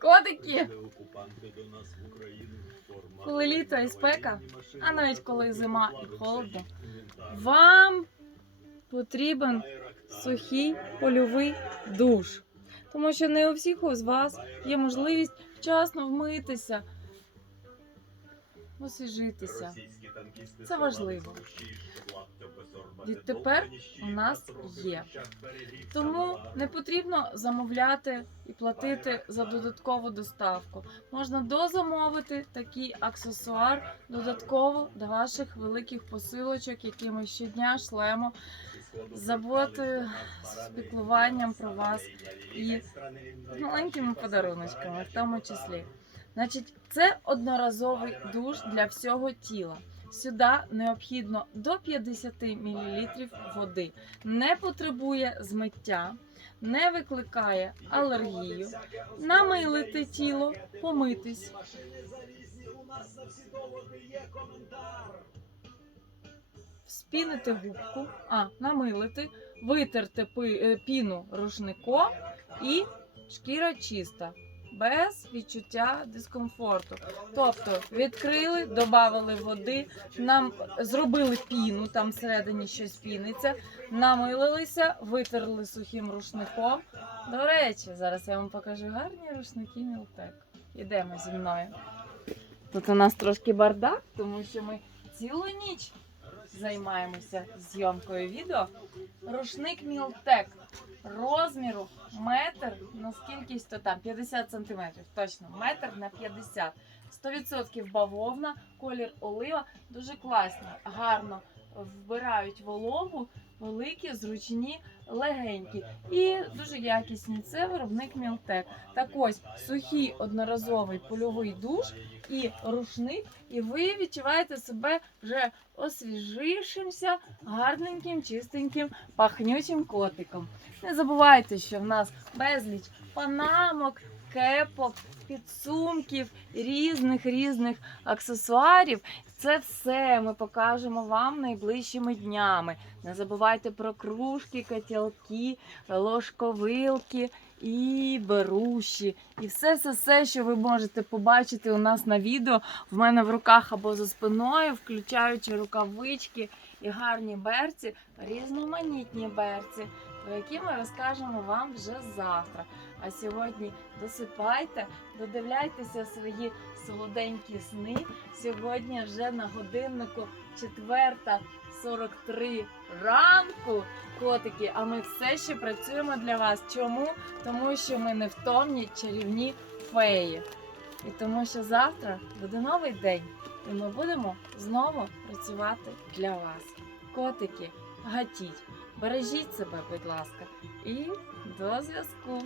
Котики! Коли літо і спека, а навіть коли зима і холодно, вам потрібен сухий польовий душ. Тому що не у всіх із вас є можливість вчасно вмитися, освіжитися. Це важливо. Відтепер у нас є. Тому не потрібно замовляти і платити за додаткову доставку. Можна дозамовити такий аксесуар додатково до ваших великих посилочок, які ми щодня шлемо з заботою, з піклуванням про вас і з маленькими подаруночками, в тому числі. Значить, це одноразовий душ для всього тіла. Сюди необхідно до 50 мл води. Не потребує змиття, не викликає алергію. Намилити тіло, помитись. Спінити губку, а, намилити, витерти е, піну рушником і шкіра чиста, без відчуття дискомфорту. Тобто відкрили, додали води, нам зробили піну, там всередині щось піниться, намилилися, витерли сухим рушником. До речі, зараз я вам покажу гарні рушники Мілтек. Ідемо зі мною. Тут у нас трошки бардак, тому що ми цілу ніч займаємося зйомкою відео. Рушник Мілтек розміру метр, наскільки то там 50 сантиметрів, точно метр на 50. 100% бавовна, колір олива, дуже класно, гарно вбирають вологу, великі, зручні, легенькі і дуже якісні. Це виробник Мілтек. Так ось сухий одноразовий польовий душ і рушник, і ви відчуваєте себе вже освіжившимся, гарненьким, чистеньким, пахнючим котиком. Не забувайте, що в нас безліч панамок, кепок, підсумків, різних різних аксесуарів. Це все ми покажемо вам найближчими днями. Не забувайте про кружки, котілки, ложковилки і беруші. І все, все, все, що ви можете побачити у нас на відео в мене в руках або за спиною, включаючи рукавички і гарні берці, різноманітні берці, про які ми розкажемо вам вже завтра. А сьогодні досипайте, додивляйтеся свої солоденькі сни. Сьогодні вже на годиннику 4.43 ранку, котики. А ми все ще працюємо для вас. Чому? Тому що ми невтомні чарівні феї. І тому що завтра буде новий день, і ми будемо знову працювати для вас. Котики, гатіть, бережіть себе, будь ласка, і до зв'язку!